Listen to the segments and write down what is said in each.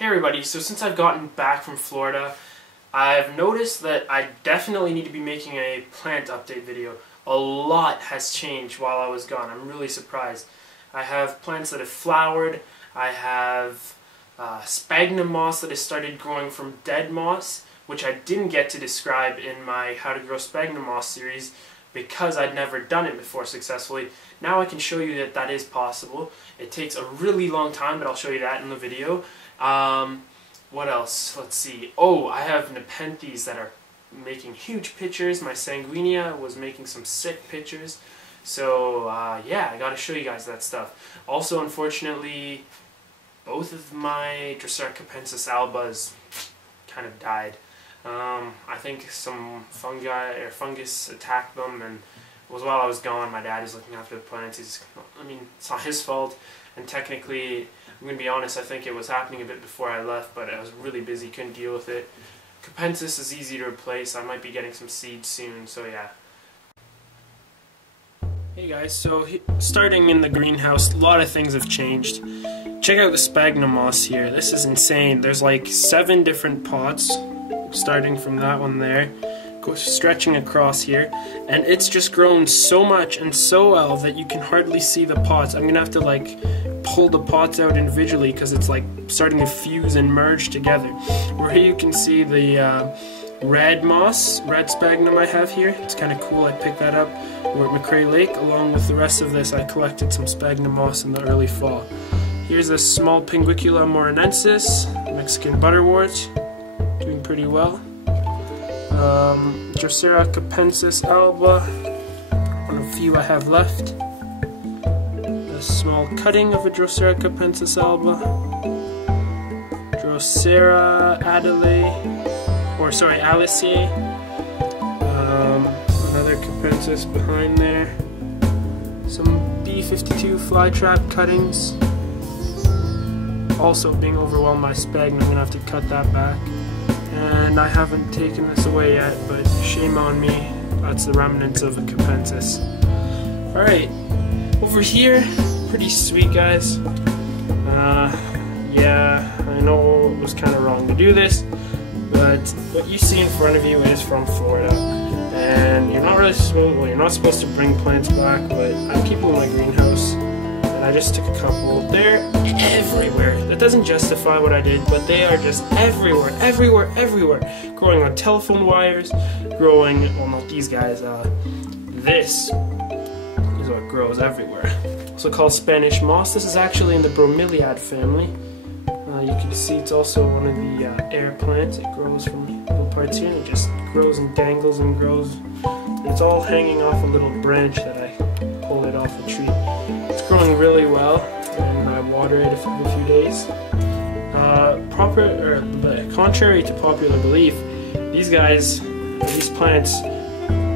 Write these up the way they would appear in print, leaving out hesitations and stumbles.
Hey everybody, so since I've gotten back from Florida, I've noticed that I definitely need to be making a plant update video. A lot has changed while I was gone. I'm really surprised. I have plants that have flowered. I have sphagnum moss that has started growing from dead moss, which I didn't get to describe in my How to Grow Sphagnum Moss series because I'd never done it before successfully. Now I can show you that that is possible. It takes a really long time, but I'll show you that in the video. What else? Let's see. Oh, I have nepenthes that are making huge pictures. My sanguinea was making some sick pictures. So yeah, I gotta show you guys that stuff. Also, unfortunately, both of my Drosera capensis albas kind of died. I think some fungi or fungus attacked them, and it was while I was gone. My dad is looking after the plants. It's not his fault, and technically, I'm going to be honest, I think it was happening a bit before I left, but I was really busy, couldn't deal with it. Capensis is easy to replace. I might be getting some seeds soon, so yeah. Hey guys, so starting in the greenhouse, a lot of things have changed. Check out the sphagnum moss here. This is insane. There's like 7 different pots, starting from that one there, stretching across here, and it's just grown so much and so well that you can hardly see the pots. I'm gonna have to like pull the pots out individually because it's like starting to fuse and merge together. Where here you can see the red moss, red sphagnum I have here. It's kind of cool. I picked that up. We're at McCrae Lake. Along with the rest of this, I collected some sphagnum moss in the early fall. Here's a small Pinguicula morinensis, Mexican butterwort, doing pretty well. Drosera capensis alba, one of the few I have left. A small cutting of a Drosera capensis alba. Drosera alicae. Another capensis behind there. Some B52 flytrap cuttings. Also being overwhelmed by sphagnum, I'm gonna have to cut that back. And I haven't taken this away yet, but shame on me. That's the remnants of a capensis. Alright, over here, pretty sweet guys. Yeah, I know it was kind of wrong to do this, but what you see in front of you is from Florida. And you're not really supposed, well, you're not supposed to bring plants back, but I'm keeping them in my greenhouse. And I just took a couple. They're everywhere. That doesn't justify what I did, but they are just everywhere, everywhere, everywhere. Growing on telephone wires, growing, well, not these guys, this is what grows everywhere. Also called Spanish moss. This is actually in the Bromeliad family. You can see it's also one of the air plants. It grows from little parts here, and it just grows and dangles and grows. It's all hanging off a little branch that I pulled it off a tree. It's growing really well, and I water it every few days. Contrary to popular belief, these plants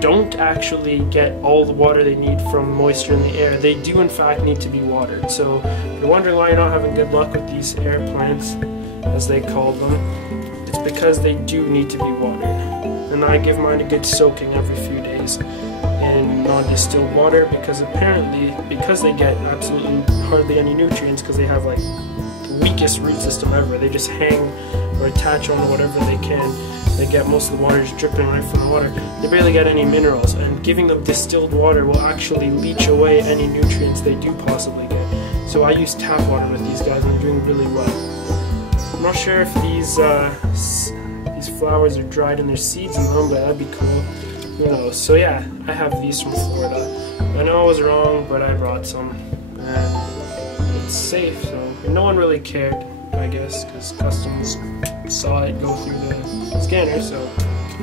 don't actually get all the water they need from moisture in the air. They do in fact need to be watered. So if you're wondering why you're not having good luck with these air plants, as they call them, it's because they do need to be watered. And I give mine a good soaking every few days in non-distilled water, because apparently, because they get absolutely hardly any nutrients, because they have like the weakest root system ever, they just hang or attach on whatever they can. They get most of the water just dripping right from the water. They barely get any minerals, and giving them distilled water will actually leach away any nutrients they do possibly get. So I use tap water with these guys, and they're doing really well. I'm not sure if these flowers are dried and there's seeds in them, but that'd be cool. Who knows? So yeah, I have these from Florida. I know I was wrong, but I brought some, and it's safe, so no one really cared, I guess, because customs saw it go through the scanner, so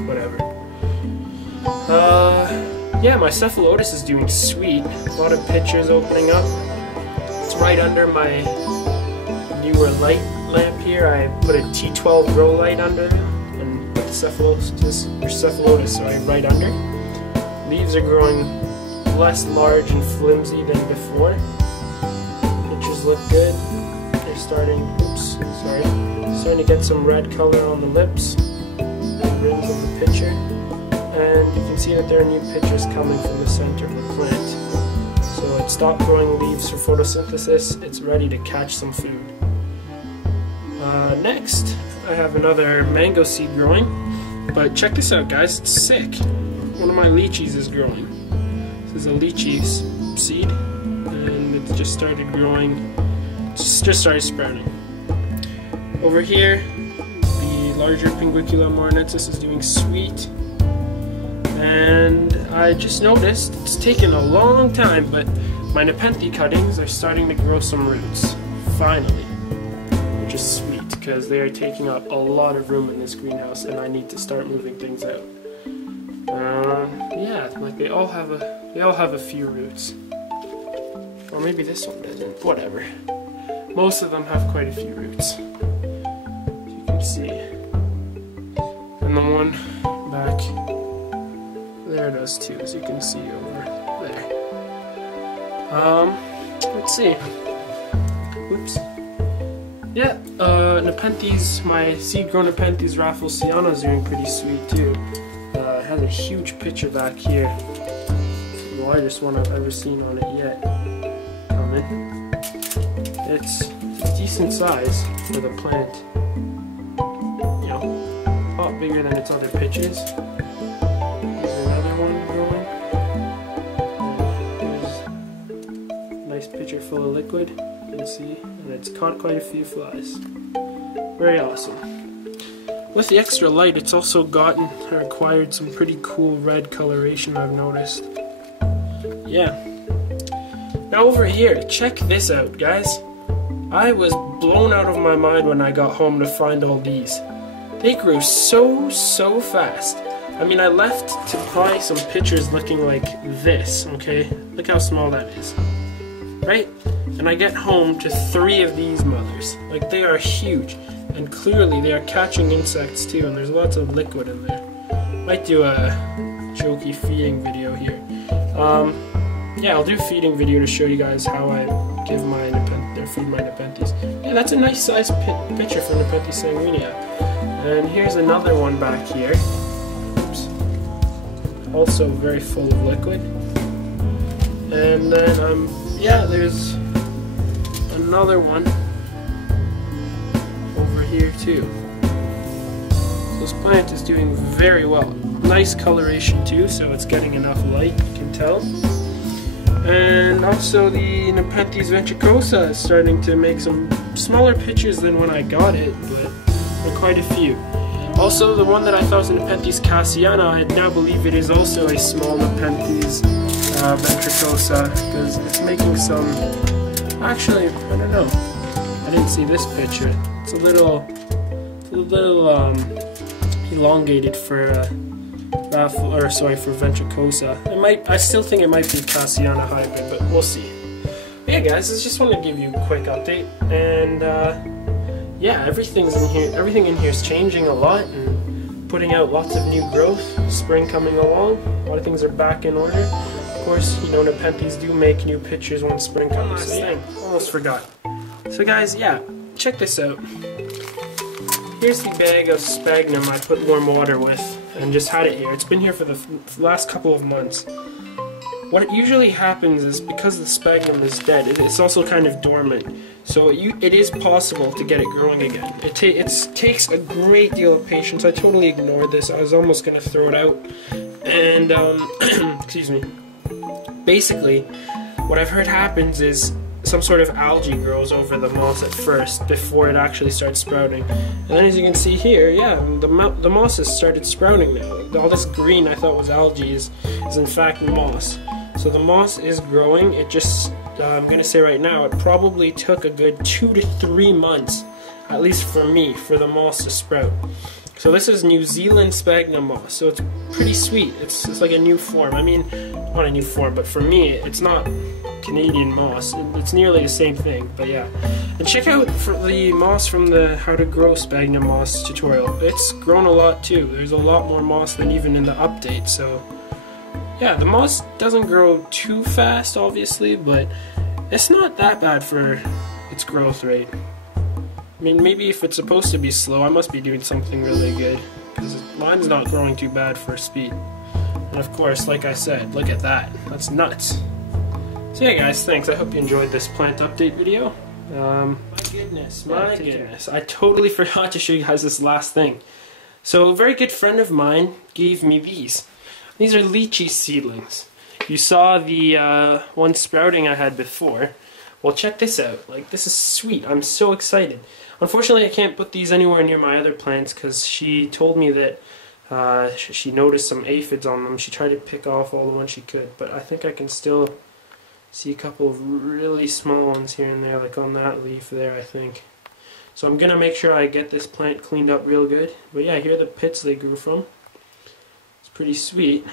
whatever. Yeah, my Cephalotus is doing sweet. A lot of pictures opening up. It's right under my newer light lamp here. I put a T12 grow light under it, and put the Cephalotus, right under. Leaves are growing less large and flimsy than before. Pictures look good. They're starting to get some red color on the lips, the rims of the picture, and you can see that there are new pictures coming from the center of the plant. So it stopped growing leaves for photosynthesis. It's ready to catch some food. Next, I have another mango seed growing, but check this out, guys, it's sick. One of my lychees is growing. This is a lychee seed, and it just started growing, just started sprouting. Over here, the larger Pinguicula morinensis is doing sweet, and I just noticed it's taken a long time, but my Nepenthe cuttings are starting to grow some roots, finally, which is sweet because they are taking up a lot of room in this greenhouse, and I need to start moving things out. Yeah, like they all have a few roots, or maybe this one doesn't. Whatever. Most of them have quite a few roots. You can see, and the one back there does too, as you can see over there. Let's see. Whoops. Yeah, Nepenthes, my seed-grown Nepenthes Rafflesiana is doing pretty sweet too. It has a huge picture back here. It's the largest one I've ever seen on it yet. Coming. It's a decent size for the plant. You know, a lot bigger than its other pitches. Here's another one growing. Here's a nice pitcher full of liquid. You can see, and it's caught quite a few flies. Very awesome. With the extra light, it's also acquired some pretty cool red coloration, I've noticed. Yeah. Now over here, check this out, guys. I was blown out of my mind when I got home to find all these. They grew so fast. I mean, I left to buy some pictures looking like this, okay? Look how small that is. Right? And I get home to 3 of these mothers. Like, they are huge. And clearly they are catching insects too, and there's lots of liquid in there. Might do a jokey feeding video here. Yeah, I'll do a feeding video to show you guys how I give my feed my Nepenthes. Yeah, that's a nice size picture for Nepenthes sanguinea. And here's another one back here. Oops. Also very full of liquid. And then yeah, there's another one over here too. So this plant is doing very well. Nice coloration too, so it's getting enough light, you can tell. And also the Nepenthes ventricosa is starting to make some smaller pitches than when I got it, but there are quite a few. Also, the one that I thought was a Nepenthes cassiana, I now believe it is also a small Nepenthes ventricosa, because it's making some... Actually, I don't know. I didn't see this picture. It's a little elongated for for ventricosa. I still think it might be cassiana hybrid, but we'll see. But yeah, guys, I just wanted to give you a quick update, and yeah, everything in here is changing a lot and putting out lots of new growth. Spring coming along, a lot of things are back in order. Of course, you know, Nepenthes do make new pitchers when spring comes. So yeah, almost forgot. So guys, yeah, check this out. Here's the bag of Sphagnum I put warm water with and just had it here. It's been here for the last couple of months. What usually happens is, because the Sphagnum is dead, it's also kind of dormant. So it is possible to get it growing again. It takes a great deal of patience. I totally ignored this. I was almost going to throw it out. And, excuse me. Basically, what I've heard happens is some sort of algae grows over the moss at first before it actually starts sprouting. And then, as you can see here, yeah, the moss has started sprouting now. All this green I thought was algae is in fact moss. So the moss is growing. It just, I'm going to say right now, it probably took a good 2 to 3 months, at least for me, for the moss to sprout. So this is New Zealand Sphagnum moss, so it's pretty sweet. It's like a new form. I mean, not a new form, but for me, it's not Canadian moss. It's nearly the same thing, but yeah. And check out the moss from the How to Grow Sphagnum Moss tutorial. It's grown a lot too. There's a lot more moss than even in the update, so yeah, the moss doesn't grow too fast, obviously, but it's not that bad for its growth rate. I mean, maybe if it's supposed to be slow, I must be doing something really good, because mine's not growing too bad for speed. And of course, like I said, look at that. That's nuts. So yeah, guys, thanks. I hope you enjoyed this plant update video, My goodness. I totally forgot to show you guys this last thing. So a very good friend of mine gave me these. These are lychee seedlings. You saw the one sprouting I had before. Well, check this out. Like, this is sweet. I'm so excited. Unfortunately, I can't put these anywhere near my other plants because she told me that she noticed some aphids on them. She tried to pick off all the ones she could, but I think I can still see a couple of really small ones here and there, like on that leaf there, I think. So I'm going to make sure I get this plant cleaned up real good. But yeah, here are the pits they grew from. It's pretty sweet.